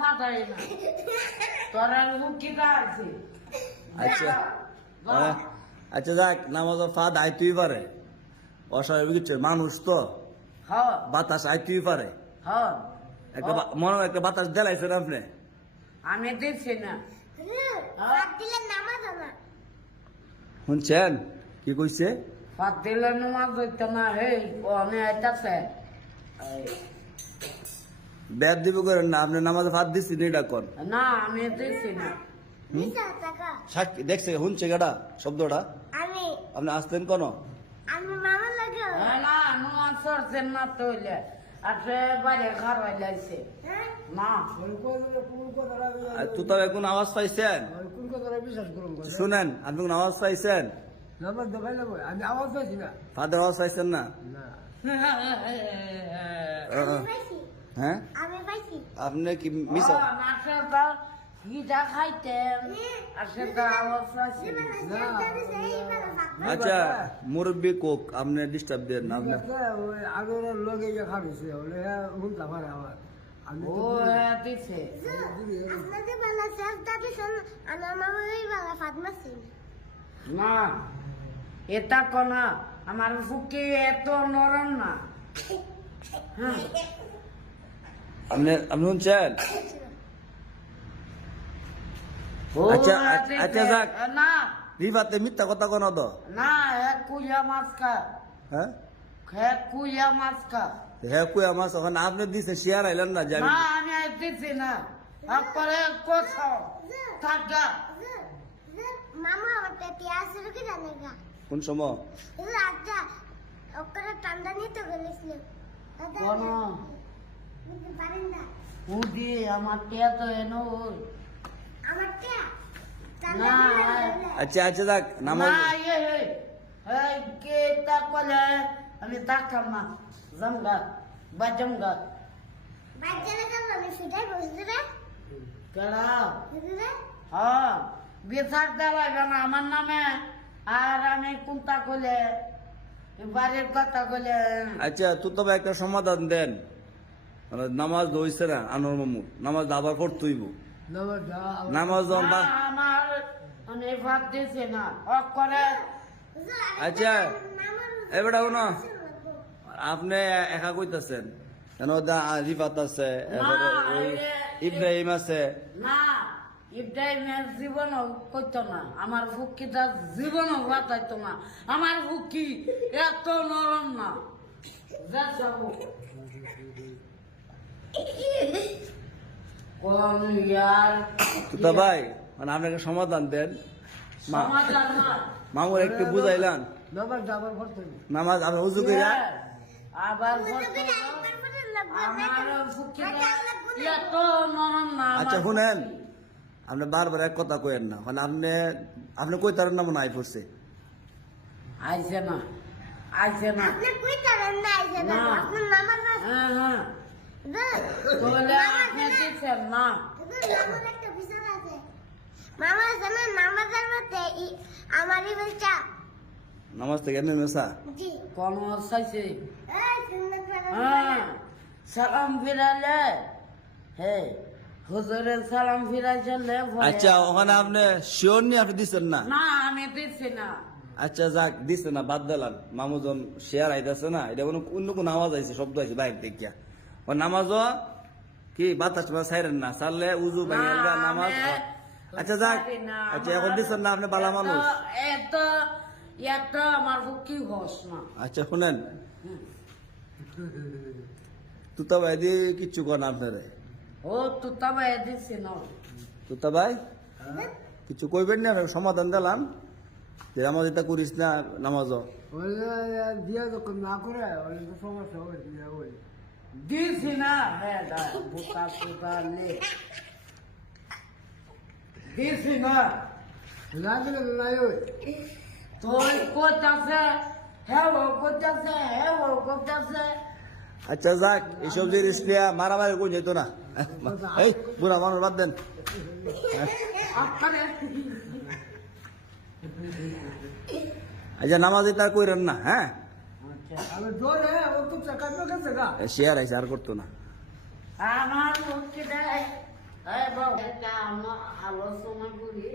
ফাটাই না তোর আছে। আচ্ছা। আচ্ছা যাক নামাজ ফাদ আইতেই পারে। অস্বাভাবিক কিছু মানুষ তো। হ্যাঁ। বাতাস আইতেই পারে। হ্যাঁ। একটা মনে হয় একটা বাতাস দেলাইছেন আপনি? আমি দিচ্ছি না। শুনছেন? কি কইছে? ফাট দিলে নামাজ হইতো না হে ও আমি আইতাছে। ব্যাদ দিব করেন না আপনি নামাজে ফাদ দিচ্ছি এটা কর না আমি দিচ্ছি না। সাক্ষী দেখছে শুনছে গাটা শব্দটা? আমি আপনি আসতেন কোন? আমি মামা লাগে। না নামাজ চড়ছেন না তৈলে হ্যাঁ আওয়াজ পাইছেন কোন কথাটা বিশ্বাস করুন শুনেন আপনি কোন আওয়াজ পাইছেন? আমি আওয়াজ পাইছি না ফাদের আওয়াজ পাইছেন না? হ্যাঁ? আপনি কি মিস আচ্ছা মুরব্বী কোক আপনি ডিস্টার্ব দেন না আপনি আগের লগে যে খাবিছে বলে হুনতা পারে আমার আমি ও তো হ্যাঁ, আমার না এটা কোনা আমার ফুকি এত নরম না। হ্যাঁ। আপনি আপনি শুনছেন আচ্ছা, আচ্ছা, যাক। না। রিফাতে মিথ্যা কথা কোন তো। না এক কুইয়া মাছ খা হ্যাঁ এক কুইয়া মাছ খা হ্যাঁ কই আমার ওখানে আপনি দিছে শেয়ার আইলেন না জানি। না আমি আর দিছি না। তারপরে কোথাও থাকা মামা আমার পেটে আসে জানে গা। কোন সময়? আচ্ছা ওখানে ঠান্ডা নিতে কোন পারেন না উদি আমার টিয়া তো এনো ওই। আমার টিয়া? না, আচ্ছা আচ্ছা না কে তা কলে? আমি জমগা বাজমগা। আমি সেটাই বুঝতে রে। কেডা হ্যাঁ বিচার দেওয়া আমার নামে। আর আমি কোনটা কলে বাড়ির কথা কলে আচ্ছা তুই তবে একটা সমাধান দেন। নামাজ দইছে না আনোর মামু নামাজ আবার পড়তেইব নামাজ না, মানে না আচ্ছা এবারে শুনো। আপনি একা কইতাছেন। কেন দা রিফাত আছে ইব্রাহিম আছে। না ইব্রাহিমের জীবনও করতো না আমার ফুকিটা জীবনও বাঁচাইতো না। আমার ফুকি এত নরম না। যা যাব। কোন ভাই মানে আপনাকে সমাধান দেন। মা মামুর একটু আবার নামাজ উজু আবার না আমার আচ্ছা শুনেন। আপনি বারবার এক কথা কইেন না। মানে আপনি আপনি কই তার নাম হয় পড়ছে আইছে না। আইছে না। আপনি কই তারেন না যে না। আপনার নামাজ আছে হ্যাঁ হ্যাঁ। বলে আপনি দিচ্ছেন না নামাজ একটা বিষয় আছে মামা জানা নামাজের মধ্যে আমারই বলছা নামাজ থেকে এমনি মেসা কোন হ্যাঁ সালাম ফিরালে হে হুজুরের সালাম ফিরাইছিলে ভয়ে- আচ্ছা ওখানে আপনি শিওর নিয়ে আপনি দিচ্ছেন না? না আমি দিচ্ছি না। আচ্ছা যাক দিচ্ছে না বাদ দিলাম। মামুজন শেয়ার আইতাছে না এটা কোনো অন্য কোনো আওয়াজ আইছে শব্দ আইছে বাইরে দেখিয়া। ও নামাজ কি? বাতাস টাতাস ছাইরেন না। ছাড়লে উজু না, নামাজ আচ্ছা যাক আচ্ছা এখন দিচ্ছেন না আপনি বালা মানুষ। এত- এত আমার কি হস না। আচ্ছা শুনেন। তুতা ভাই দি কিচ্ছু কর না আপনারে? ও তো তবে দিচ্ছি না। তুতা ভাই কিছু কইবেন না সমাধান দিলাম। যে নামাজ এটা করিস না নামাজ দিয়া যখন না করে সমস্যা হবে দা বুকা সুতা লে দিছি না লাগলে নাই ওই। তোর কোথাছে? হ্যাঁ ও কোথাছে? হ্যাঁ ও কোথাছে? আচ্ছা যাক এইসব জিনিস নিয়ে মারামারি করে যেত না। এই বুড়া মানুষ বাদ দেন। আচ্ছা নামাজ এটা কইরেন না হ্যাঁ? শেয়ার আছে আর করতো না। আমার আলোচনা করি।